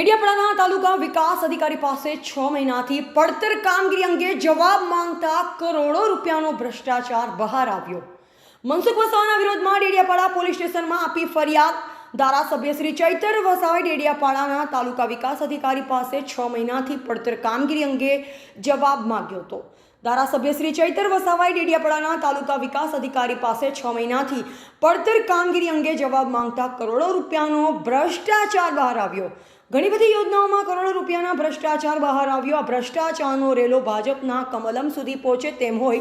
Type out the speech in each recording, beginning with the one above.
ડેડિયાપાડાના તાલુકા વિકાસ અધિકારી પાસે છ મહિનાથી પડતર કામગીરી અંગે જવાબ માંગતા કરોડો રૂપિયાનો ભ્રષ્ટાચાર બહાર આવ્યો. મનસુખ વસાવાના વિરોધમાં ડેડિયાપાડા પોલીસ સ્ટેશનમાં આપી ફરિયાદ. ધારાસભ્ય શ્રી ચૈતર વસાવાએ ડેડિયાપાડાના તાલુકા વિકાસ અધિકારી પાસે છ મહિનાથી પડતર કામગીરી અંગે જવાબ માંગ્યો હતો. ધારાસભ્ય શ્રી ચૈતર વસાવાએ ડેડિયાપાડાના તાલુકા વિકાસ અધિકારી પાસે છ મહિનાથી પડતર કામગીરી અંગે જવાબ માંગતા કરોડો રૂપિયાનો ભ્રષ્ટાચાર બહાર આવ્યો. ઘણી બધી યોજનાઓમાં કરોડો રૂપિયાના ભ્રષ્ટાચાર બહાર આવ્યો. આ ભ્રષ્ટાચારનો રેલો ભાજપના કમલમ સુધી પહોંચે તેમ હોય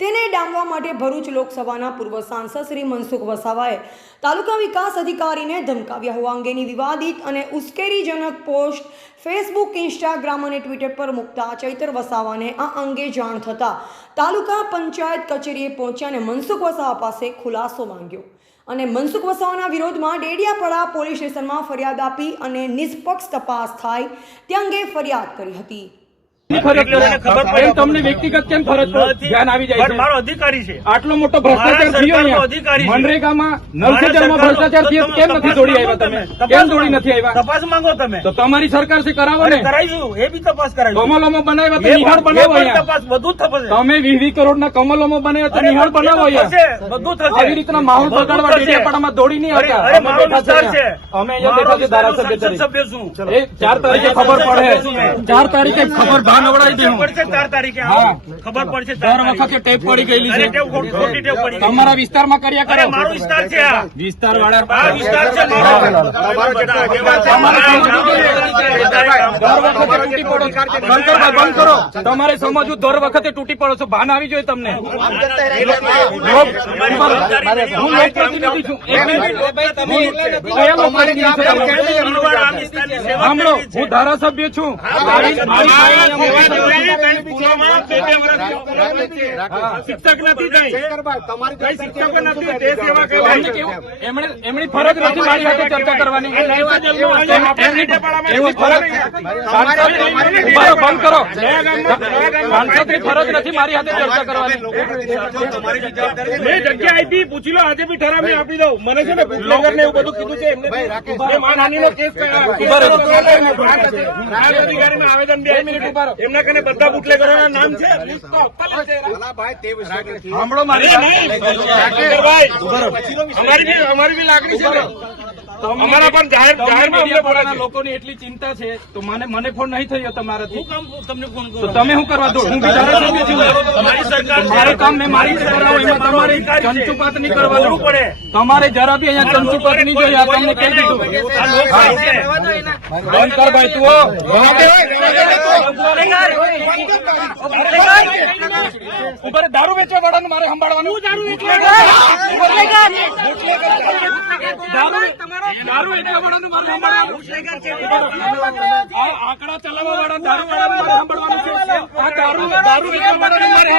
તેને ડામવા માટે ભરૂચ લોકસભાના પૂર્વ સાંસદ શ્રી મનસુખ વસાવાએ તાલુકા વિકાસ અધિકારીને ધમકાવ્યા હોવા અંગેની વિવાદિત અને ઉશ્કેરીજનક પોસ્ટ ફેસબુક, ઇન્સ્ટાગ્રામ અને ટ્વિટર પર મૂકતા ચૈતર વસાવાને આ અંગે જાણ થતાં તાલુકા પંચાયત કચેરીએ પહોંચ્યા અને મનસુખ વસાવા પાસે ખુલાસો માંગ્યો. અને મનસુખ વસાવાના વિરોધમાં ડેડિયાપાડા પોલીસ સ્ટેશનમાં ફરિયાદ આપી અને નિષ્પક્ષ તપાસ થાય તે અંગે ફરિયાદ કરી હતી. તમને વ્યક્તિગત કેમ ફરજ ધ્યાન આવી જાય છે. મારો અધિકારી છે. આટલો મોટો ભ્રષ્ટાચાર થયો અધિકારી મનરેગામાં મારા ભ્રષ્ટાચાર થયો. કેમ નથી દોડી આવ્યા તમે. કેમ દોડી નથી આવ્યા? તપાસ માંગો તમે. તો તમારી સરકારથી કરાવો ને. કરાવીશું. એ બી તપાસ કરાવી કમલોમાં બનાવ્યા તો નિહાળ બનાવો તપાસ બધું થશે. તમે વીસ વીસ કરોડ ના કમલોમાં બનાવ્યા તો નિહાળ બનાવો બધું થશે. આવી રીતના માહોલ બગાડવા ડેડિયાપાડામાં દોડી નહીં આવતા. અમે બેઠા છે અહીંયા. અમે અહીંયા બેઠા છે ધારાસભ્ય સભ્ય છું. ચાર તારીખે ખબર પડે. ચાર તારીખે ખબર ભાન અવડાવી દે પડશે ચાર તારીખે ખબર પડશે દર વખતે ટેપ પડી ગયેલી છે ટેવ ખોટી- ખોટી ટેવ પડી ગઈ. તમારા વિસ્તારમાં કર્યા કરે મારો વિસ્તાર છે વિસ્તાર વાળા વિસ્તાર છે બધા આગેવાન છે. તમારે સમજવું જોઈએ. દર વખતે તૂટી પડો શંકરભાઈ બંધ કરો તમારે સમજવું દર વખતે તૂટી પડો છો ભાન આવી જોઈએ તમને હું લોકપ્રતિનિધિ છું એક મિનિટ. હું ધારાસભ્ય છું શિક્ષક નથી કઈ. શિક્ષકો નથી તે સેવા એમણે એમની ફરજ નથી મારી સાથે ચર્ચા કરવાની. એમની એમની ફરજ સાંસદની- ઊભા રહો, બંધ કરો. સાંસદની ફરજ નથી મારી સાથે ચર્ચા કરવાની. મેં જગ્યા આપી પૂછી લો આજે બી ઠરાવ આપી દઉં. મને છે ને બુટલેગર ને એવું બધું કીધું છે એમને કેસ આવેદન બે મિનિટ ઊભા રહો. એમના કને બધા બુટલેગરોના નામ છે? અમારી બી લાગણી છે અમારા પણ જાહેર. લોકોની એટલી ચિંતા છે તો મને મને ફોન નહીં થયો તમારાથી. હું તમને ફોન તો તમે શું કરવા દો? હું બી ધારાસભ્ય છું તમારી સરકાર મારું કામ મેં મારી એમાં તમારે ચંચુપાત નહીં પડે. તમારે જરા બી અહીંયા ચંચુપાત નહીં જોઈએ આ તમને કહી દીધું. બંધ કર ભાઈ તું ઉપર દારૂ વેચવા વાળાનું મારે સંભાળવાનું. દારૂ વેચવા દારૂ વેચવા વાળાનું મારે સંભાળવાનું આ આંકડા ચલાવવા વાળા દારૂ વાળાનું મારે સંભાળવાનું છે આ દારૂ દારૂ વેચવા વાળાનું મારે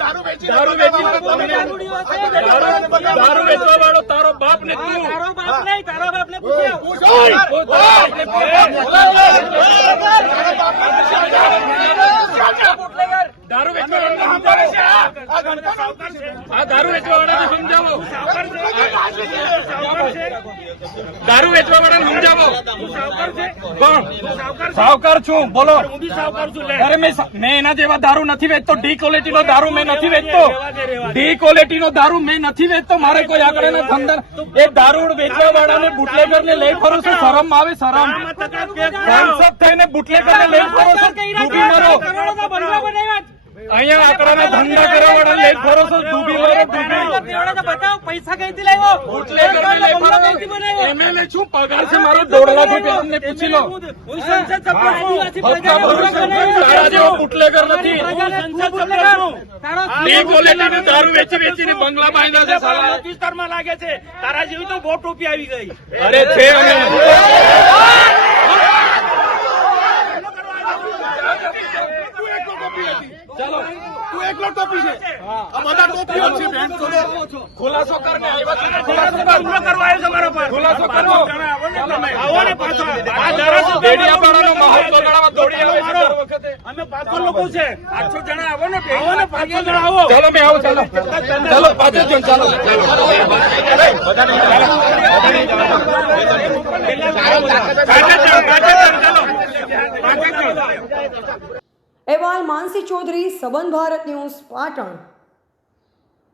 દારૂ વેચી દારૂ દારૂ વેચવા વાળો તારો બાપ ને તું દારૂ વેચવા વાળાને સમજાવો દારૂ વેચવા વાળાને સમજાવો. દારૂ વેચવા વાળાને સમજાવો સાવકાર છું. બોલો. હું બી સાવકાર છું. લે. અરે મેં મેં એના જેવા દારૂ નથી વેચતો. ડી ક્વોલિટી નો દારૂ મેં નથી વેચતો. ડી ક્વોલિટી નો દારૂ મેં નથી વેચતો. મારે કોઈ આગળ એના ધંધા એ દારૂ વેચવા વાળાને બુટલેગર ને લઈ ફરો છો? શરમ આવે શરમ. સાંસદ થઈને બુટલેગર ને લઈ ફરો છો? ડૂબી મરો. અહીંયા આંકડાના ધંધા કરવા વાળા લઈ ફરો છો? ડૂબી મરો ડૂબી પૈસા કઈથી લાવ્યો? બુટલેગર ને ફરો એમએલએ શું પગાર છે? મારો દોઢ લાખ રૂપિયા તમને પૂછી લો. હું સંસદ સભ્ય છું. છું. બુટલેગર નથી. ડી ક્વોલિટી નું દારૂ વેચી વેચીને બંગલા બાંધ્યા છે સારા વિસ્તારમાં લાગે છે. તારા જેવી તો બહુ ટોપી આવી ગઈ. અરે છે અમે. ચાલો. એકલો ટોપી છે. આ બધા ટોપીઓ છે બેન. ખુલાસો કરને છે ખુલાસો પૂરો કરવા આવ્યો તમારા પર. ખુલાસો કરો. આવો ને પાછો. આ ધારાસભ્ય ડેડિયાપાડાનો માહોલ બગાડવા દોડી અમે પાંચસો લોકો છે. આઠસો જણા આવો ને આવો ને પાંચસો જણા આવો. ચાલો મે આવો ચાલો. ચાલો પાછળ જણ ચાલો ચાલો. અહેવાલ માનસી ચૌધરી સંબંધ ભારત ન્યૂઝ પાટણ.